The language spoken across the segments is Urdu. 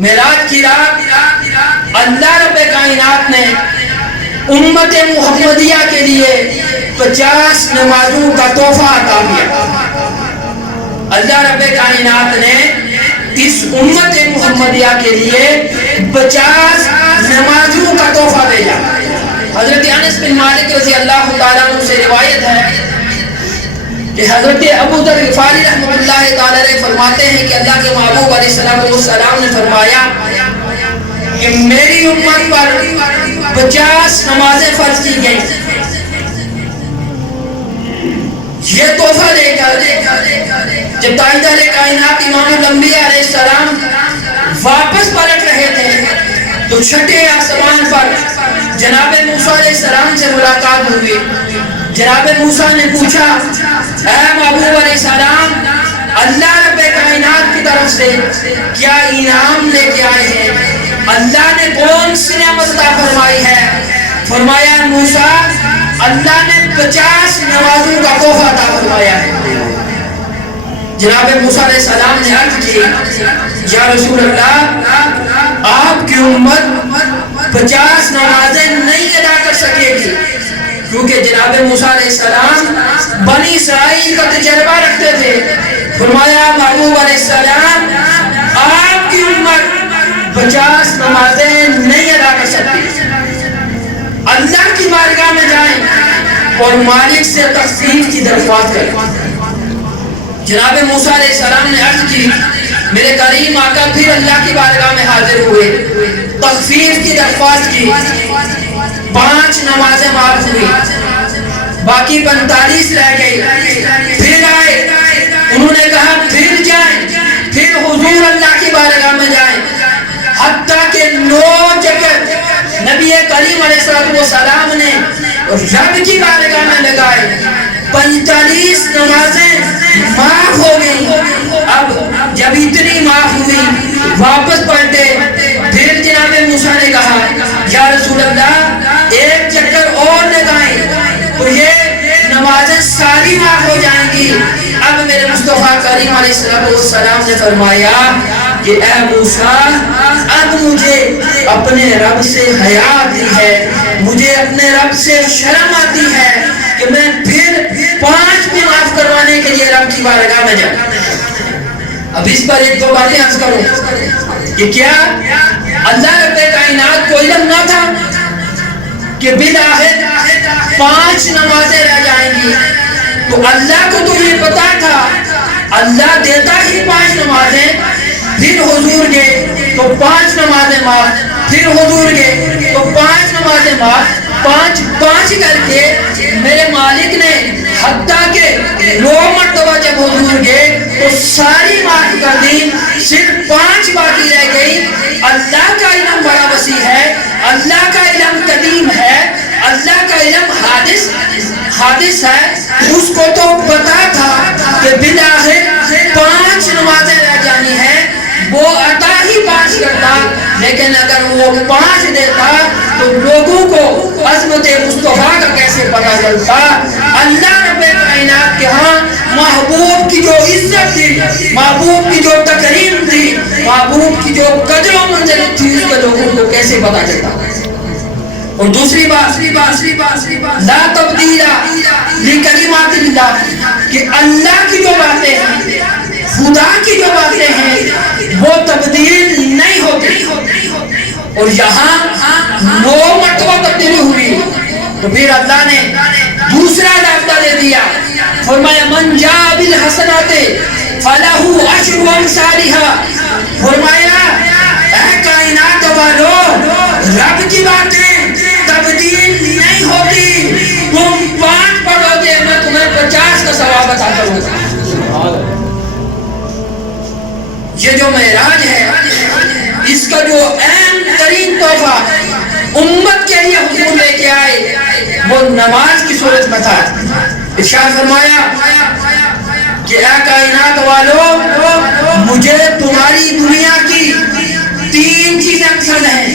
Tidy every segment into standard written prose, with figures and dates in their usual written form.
معراج کی رات اللہ رب کائنات نے امت محمدیہ کے لیے 50 نمازوں کا تحفہ عطا کیا. اللہ رب کائنات نے اس امت محمدیہ کے لیے 50 نمازوں کا تحفہ بھیجا. حضرت انس بن مالک رضی اللہ تعالیٰ عنہ سے روایت ہے کہ حضرت ابو ذر غفاری رحمۃ اللہ تعالیٰ علیہ فرماتے ہیں کہ اللہ کے محبوب علیہ السلام نے فرمایا کہ میری امت پر 50 نمازیں فرض کی گئی. یہ تحفہ لے کر جب تاجدار کائنات امام الانبیاء علیہ السلام واپس پلٹ رہے تھے تو چھٹے آسمان پر جناب موسیٰ علیہ السلام سے ملاقات ہوئی. جناب موسیٰ نے پوچھا اے محبوب علیہ السلام اللہ رب کائنات کی طرف سے کیا انعام لے کے آئے ہیں؟ اللہ نے کون سی نعمت عطا فرمائی ہے؟ فرمایا موسیٰ اللہ نے 50 نمازوں کا تحفہ عطا فرمایا ہے. جناب موسیٰ علیہ السلام نے عرض کی یا رسول اللہ آپ کی امت 50 نمازیں نہیں ادا کر سکے گی کیونکہ جناب موسیٰ علیہ السلام بنی اسرائیل کا تجربہ رکھتے تھے. فرمایا محبوب علیہ السلام آپ کی امت 50 نمازیں نہیں ادا کر سکتی. اللہ کی بارگاہ میں جائیں اور مالک سے تخفیف کی درخواست کریں. جناب موسیٰ علیہ السلام نے عرض کی میرے کریم آقا پھر اللہ کی بارگاہ میں حاضر ہوئے, تخفیف کی درخواست کی. 5 نمازیں معاف ہوئی, باقی 45 رہ گئی. پھر آئے, انہوں نے کہا پھر جائیں, پھر حضور اللہ کی بارگاہ میں جائیں. حتیٰ کہ 9 جگہ نبی کریم علیہ السلام نے رب کی بارگاہ میں لگائے. 45 نمازیں معاف ہو گئی. اب جب اتنی معاف ہوئی واپس پلٹے. پھر جناب موسیٰ نے کہا یا رسول اللہ ایک چکر اور لگائیں تو یہ نمازیں ساری معاف ہو جائیں گی. اب میرے مصطفیٰ کریم علیہ السلام نے فرمایا کہ اے موسیٰ اب مجھے اپنے رب سے حیا آتی ہے, مجھے اپنے رب سے شرم آتی ہے کہ میں پھر 5 بھی معاف کروانے کے لیے رب کی بارگاہ میں جاؤں. اب اس پر 1-2 باتیں عرض کروں کہ کیا اللہ رب کائنات کو علم نہ تھا کہ بالآخر 5 نمازیں رہ جائیں گی؟ تو اللہ کو تو یہ پتا تھا. اللہ دیتا ہی 5 نمازیں, پھر حضور گئے تو 5 نمازیں معاف, پھر حضور گئے تو 5 نمازیں معاف. 5 کر کے میرے مالک نے حتیٰ کہ 9 مرتبہ جب حضور گئے تو ساری معاف کر دی, صرف 5 باقی رہ گئی. اللہ کا علم بڑا وسیع ہے, اللہ کا علم قدیم ہے, اللہ کا علم حادث ہے. اس کو تو پتا تھا کہ بالآخر 5 نمازیں رہ جانی ہیں, وہ عطا ہی 5 کرتا. لیکن اگر وہ 5 دیتا تو لوگوں کو عظمت مصطفیٰ کا کیسے پتا چلتا؟ اللہ رب کائنات کے ہاں محبوب کی جو عزت تھی, محبوب کی جو تکریم تھی, محبوب کی جو قدر و منزلت تھی, اس کے لوگوں کو کیسے پتا چلتا؟ اور دوسری بات لا تبدیل لکلمات اللہ, کہ اللہ کی جو باتیں ہیں, خدا کی جو باتیں ہیں وہ تبدیل نہیں ہوتی. اور یہاں 9 مرتبہ تبدیلی ہوئی تو پھر اللہ نے دوسرا ضابطہ دے دیا. فرمایا من جاء بالحسنات فلہ عشر امثالها. فرمایا اے کائنات والو رب کی باتیں تبدیل نہیں ہوتی. تم 5 پڑھو گے میں تمہیں 50 کا ثواب عطا کروں گا. یہ جو معراج ہے اس کا جو اہم ترین تحفہ امت کے لیے حضور لے کے آئے وہ نماز کی صورت میں تھا. ارشاد فرمایا کہ اے کائنات والو مجھے تمہاری دنیا کی 3 چیزیں پسند ہیں.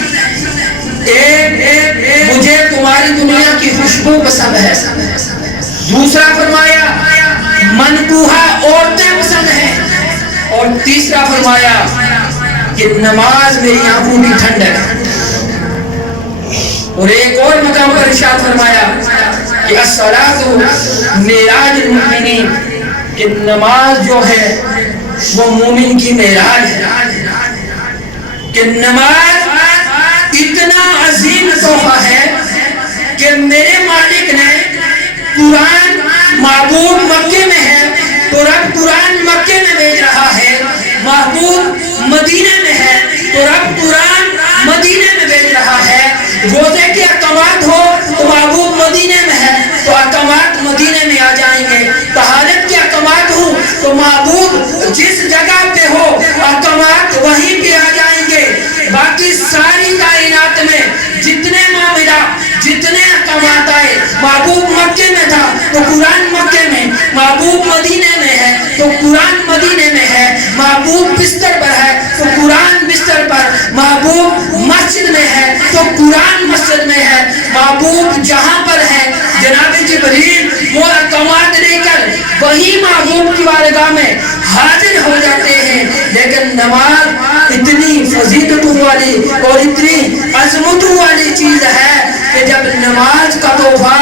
ایک مجھے تمہاری دنیا کی خوشبو پسند ہے. دوسرا فرمایا منکوحہ عورتیں پسند ہیں. اور تیسرا فرمایا کہ نماز میری آنکھوں کی ٹھنڈک ہے۔ اور ایک اور مقام پر ارشاد فرمایا کہ الصلاۃ معراج المؤمنین، کہ نماز جو ہے وہ مومن کی معراج ہے، کہ نماز اتنا عظیم تحفہ ہے کہ میرے مالک نے قرآن محبوب مکے میں ہے تو رب قرآن مکے میں بھیج رہا ہے، محبوب مدینے میں ہے تو رب قرآن مدینے میں بھیج رہا ہے، روزے کے احکامات ہو تو محبوب مدینے میں ہے تو احکامات مدینے میں آ جائیں گے، طہارت کے احکامات ہو تو محبوب جس جگہ پہ ہو احکامات وہیں پہ آ جائیں گے۔ باقی ساری کائنات میں جتنے معاملات جتنے احکامات آئے، محبوب مکے میں تھا تو قرآن مکے میں، محبوب مدینے میں ہے تو قرآن مدینے میں ہے، محبوب بستر پر ہے تو قرآن بستر پر، محبوب مسجد میں ہے تو قرآن مسجد میں ہے، محبوب جہاں پر ہے جناب جبریل وہ احکامات لے کر وہی محبوب کی بارگاہ میں حاضر ہو جاتے ہیں۔ لیکن نماز اتنی فضیلتوں والی اور اتنی عظمتوں والی چیز ہے کہ جب نماز کا تحفہ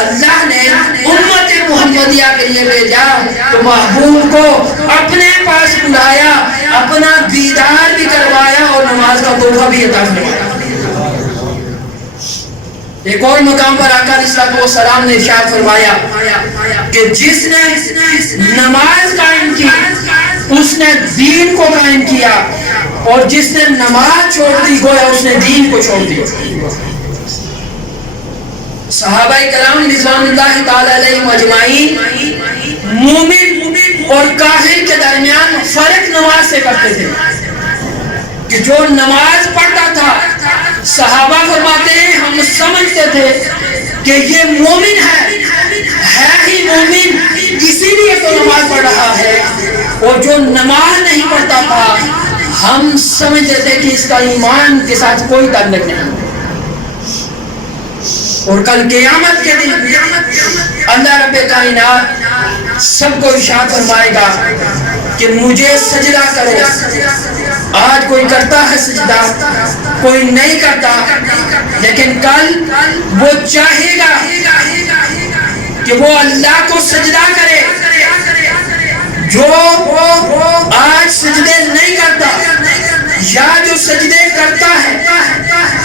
اللہ نے امت محمدیہ کے لیے بھیجا تو محبوب کو اپنے پاس بلایا، اپنا دیدار بھی کروایا اور نماز کا تحفہ بھی عطا فرمایا۔ ایک اور مقام پر آقا علیہ السلام نے ارشاد فرمایا کہ جس نے نماز قائم کی اس نے دین کو قائم کیا، اور جس نے نماز چھوڑ دی گویا اس نے دین کو چھوڑ دیا۔ صحابہ کرام رضوان اللہ تعالی علیہم اجمعین مومن اور کافر کے درمیان فرق نماز سے کرتے تھے، کہ جو نماز پڑھتا تھا صحابہ فرماتے ہیں ہم سمجھتے تھے کہ یہ مومن ہے ہی مومن اسی لیے تو نماز پڑھ رہا ہے، اور جو نماز نہیں پڑھتا تھا ہم سمجھتے تھے کہ اس کا ایمان کے ساتھ کوئی تعلق نہیں۔ اور کل قیامت کے دن اللہ رب کائنات سب کو ارشاد فرمائے گا کہ مجھے سجدہ کرو۔ آج کوئی کرتا ہے سجدہ، کوئی نہیں کرتا، لیکن کل وہ چاہے گا کہ وہ اللہ کو سجدہ کرے۔ جو آج سجدے نہیں کرتا یا جو سجدے کرتا ہے،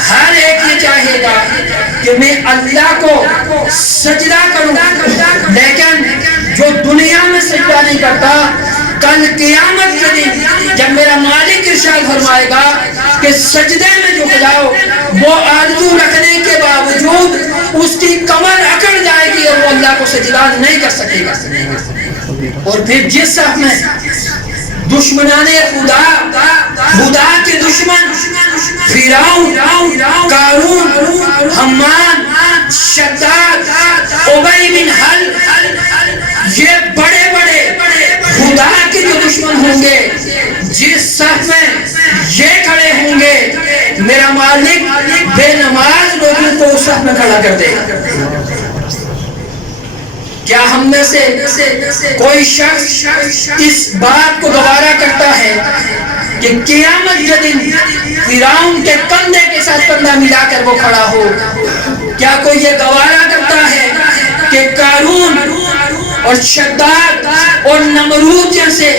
ہر ایک یہ چاہے گا کہ میں اللہ کو سجدہ کروں، لیکن جو دنیا میں سجدہ نہیں کرتا کل قیامت کے دن جب میرا مالک ارشاد فرمائے گا کہ سجدے میں جھک جاؤ، وہ آرزو رکھنے کے باوجود اس کی کمر اکڑ جائے گی اور وہ اللہ کو سجدہ نہیں کر سکے گا۔ اور پھر جس صف میں دشمنان خدا کے دشمن فرعون، قارون، حمان، شداد، ابی بن حلب، یہ بڑے بڑے خدا کے جو دشمن ہوں گے، جس صف میں یہ کھڑے ہوں گے میرا مالک بے نماز لوگوں کو اس صف میں کھڑا کر دے گا۔ کیا ہم میں سے کوئی شخص اس بات کو گوارا کرتا ہے کہ قیامت کے دن فرعون کے کندھے کے ساتھ کندھا ملا کر وہ کھڑا ہو؟ کیا کوئی یہ گوارا کرتا ہے کہ قارون اور شداد اور نمرود جیسے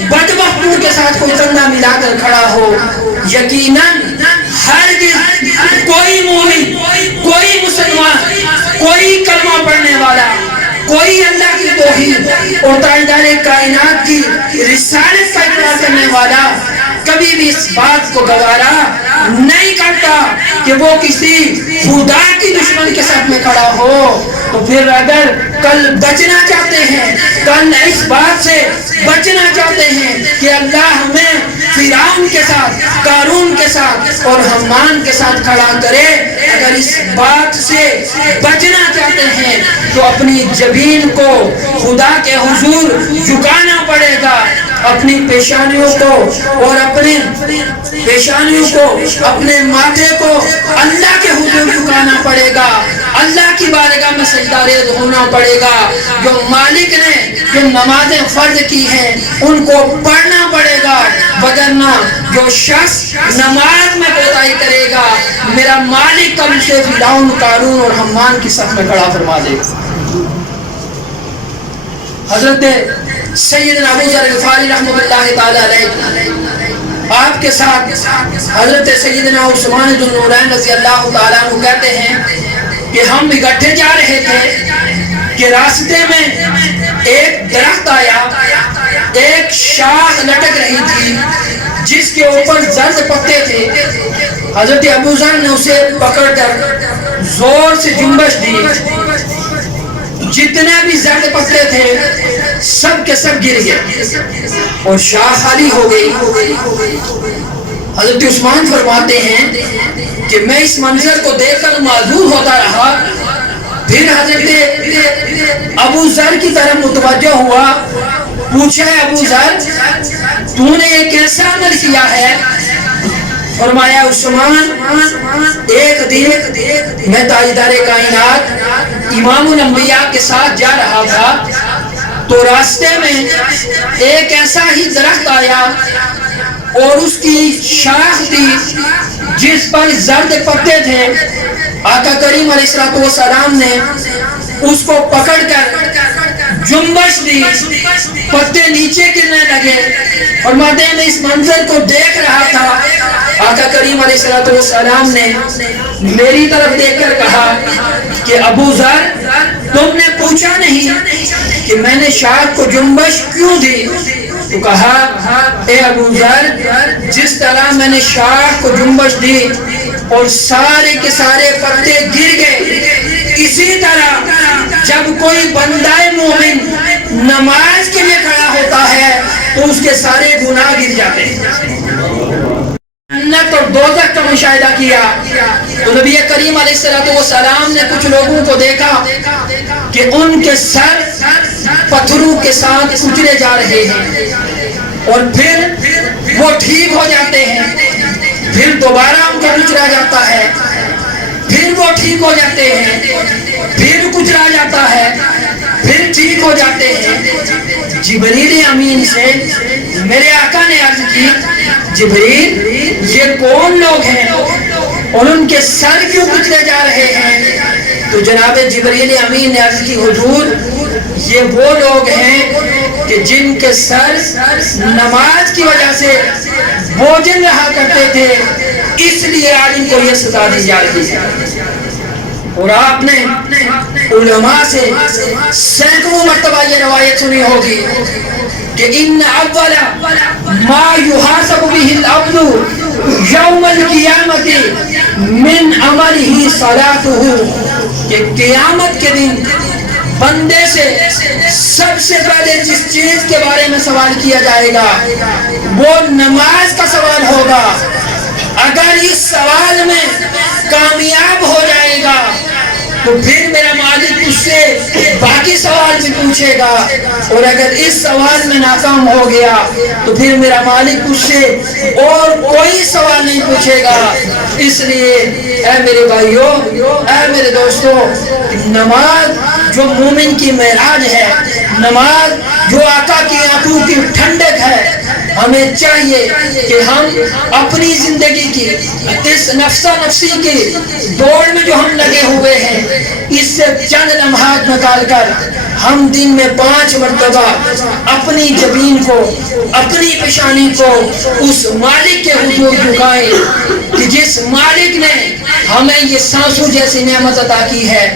بدبختوں کے ساتھ کوئی کندھا ملا کر کھڑا ہو؟ یقیناً ہرگز کوئی مومن، کوئی مسلمان، کوئی کلمہ پڑھنے والا، کوئی اللہ کی توحید اور تاجدار کائنات کی رسالت کا اقرار کرنے والا کبھی بھی اس بات کو گوارا نہیں کرتا کہ وہ کسی خدا کی دشمن کے ساتھ میں کھڑا ہو۔ تو پھر اگر کل بچنا چاہتے ہیں، کل اس بات سے بچنا چاہتے ہیں کہ اللہ ہمیں فرعون کے ساتھ، قارون کے ساتھ اور حمان کے ساتھ کھڑا کرے، اگر اس بات سے بچنا چاہتے ہیں تو اپنی جبین کو خدا کے حضور جھکانا پڑے گا، اپنی پیشانیوں کو اور اپنی پیشانیوں کو, اپنے ماتھے کو اللہ کے حضور جھکانا پڑے گا, اللہ کی بارگاہ میں سجدہ ریز ہونا پڑے گا. جو مالک نے جو نمازیں فرض کی ہیں ان کو پڑھنا پڑے گا, وگرنہ جو شخص نماز میں کوتاہی کرے گا میرا مالک کب اسے فرعون, قارون اور حمان کی صف میں کھڑا فرما دے گا. حضرت سیدنا ابو ذر غفاری رحمۃ اللہ تعالی علیہ آپ کے ساتھ حضرت سیدنا عثمان ذو النورین رضی اللہ تعالیٰ عنہ کہتے ہیں کہ ہم اکٹھے جا رہے تھے کہ راستے میں ایک درخت آیا, ایک شاخ لٹک رہی تھی جس کے اوپر زرد پتے تھے. حضرت ابو ذر نے اسے پکڑ کر زور سے جنبش دی, جتنے بھی زرد پتے تھے سب کے سب گر گئے اور شاخ خالی ہو گئی. حضرت عثمان فرماتے ہیں کہ میں اس منظر کو دیکھ کر معذور ہوتا رہا. پھر حضرت ابو ذر کی طرف متوجہ ہوا, پوچھا ابو ذر تو نے یہ کیسا عمل کیا ہے؟ فرمایا عثمان ایک دن میں تاجدار کائنات امام الانبیاء کے ساتھ جا رہا تھا تو راستے میں ایک ایسا ہی درخت آیا اور اس کی شاخ تھی جس پر زرد پتے تھے. آقا کریم علیہ السلام نے اس کو پکڑ کر جنبش دی, پتے نیچے گرنے لگے. اور میں اس منظر کو دیکھ رہا تھا, آقا کریم علیہ السلام نے میری طرف دیکھ کر کہا کہ ابو ذر تم نے پوچھا نہیں کہ میں نے شاخ کو جنبش کیوں دی؟ تو کہا اے ابو ذر جس طرح میں نے شاخ کو جنبش دی اور سارے کے سارے پتے گر گئے, اسی طرح جب کوئی بندہ مومن نماز کے لیے کھڑا ہوتا ہے تو اس کے سارے گناہ گر جاتے ہیں. جنت اور دوزخ کا مشاہدہ کیا تو نبی کریم علیہ السلام نے کچھ لوگوں کو دیکھا کہ ان کے سر پتھروں کے ساتھ کچلے جا رہے ہیں اور پھر وہ ٹھیک ہو جاتے ہیں, پھر دوبارہ ان کا کچلا جاتا ہے, پھر وہ ٹھیک ہو جاتے ہیں, پھر کچلا جاتا ہے, پھر ٹھیک ہو جاتے ہیں. جبریل امین سے میرے آقا نے عرض کی جبریل یہ کون لوگ ہیں اور ان کے سر کیوں کچلے جا رہے ہیں؟ تو جناب جبریل امین نے عرض کی حضور یہ وہ لوگ ہیں کہ جن کے سر نماز کی وجہ سے بوجھل رہا کرتے تھے, اس لیے آج ان کو یہ سزا دی جا رہی ہے. اور آپ نے علماء سے سینکڑوں مرتبہ یہ روایت سنی ہوگی کہ ان اول ما یحاسب به العبد یوم القیامت من عمله صلاته, کہ قیامت کے دن بندے سے سب سے پہلے جس چیز کے بارے میں سوال کیا جائے گا وہ نماز کا سوال ہوگا. اگر اس سوال میں کامیاب ہو جائے گا تو پھر میرا مالک اس سے باقی سوال بھی پوچھے گا, اور اگر اس سوال میں ناکام ہو گیا تو پھر میرا مالک اس سے اور کوئی سوال نہیں پوچھے گا. اس لیے اے میرے بھائیوں, اے میرے دوستوں, نماز جو مومن کی معراج ہے, نماز جو آقا کی آنکھوں کی ٹھنڈک ہے, ہمیں چاہیے کہ ہم اپنی زندگی کی اس نفسا نفسی کی دوڑ میں جو ہم لگے ہوئے ہیں اس سے چند لمحات نکال کر ہم دن میں 5 مرتبہ اپنی جبین کو, اپنی پیشانی کو اس مالک کے حضور جھکائیں کہ جس مالک نے ہمیں یہ سانسوں جیسی نعمت عطا کی ہے,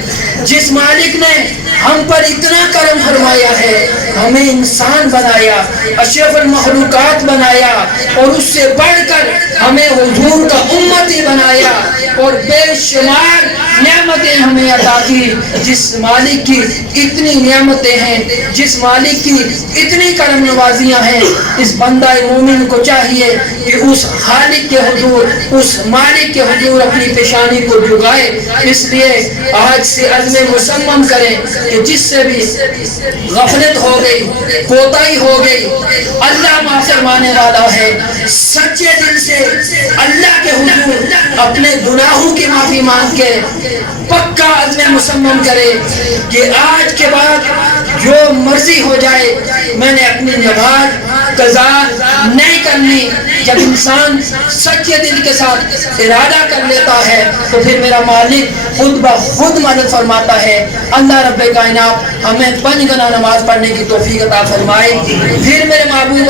جس مالک نے ہم پر اتنا کرم فرمایا ہے, ہمیں انسان بنایا, اشرف المخلوقات بنایا, اور اس سے بڑھ کر ہمیں حضور کا امتی بنایا, اور بے شمار نعمتیں ہمیں عطا کی. جس مالک کی اتنی نعمتیں ہیں, جس مالک کی اتنی کرم نوازیاں ہیں, اس بندہ مومن کو چاہیے کہ اس خالق کے حضور, اس مالک کے حضور اپنی پیشانی کو جھکائے. اس لیے آج سے عرض عزم مصمم کرے کہ جس سے بھی غفلت ہو گئی، کوتاہی ہو گئی، اللہ معاف فرمانے والا ہے، سچے دل سے اللہ کے حضور اپنے گناہوں کی معافی مانگ کے پکا عزم مصمم کرے کہ آج کے بعد جو مرضی ہو جائے میں نے اپنی نماز قضا نہیں کرنی۔ جب انسان سچے دل کے ساتھ ارادہ کر لیتا ہے تو پھر میرا مالک خود بخود مدد فرماتا ہے۔ اللہ رب کائنات ہمیں 5 گنا نماز پڑھنے کی توفیق عطا فرمائے۔ پھر میرے محبوب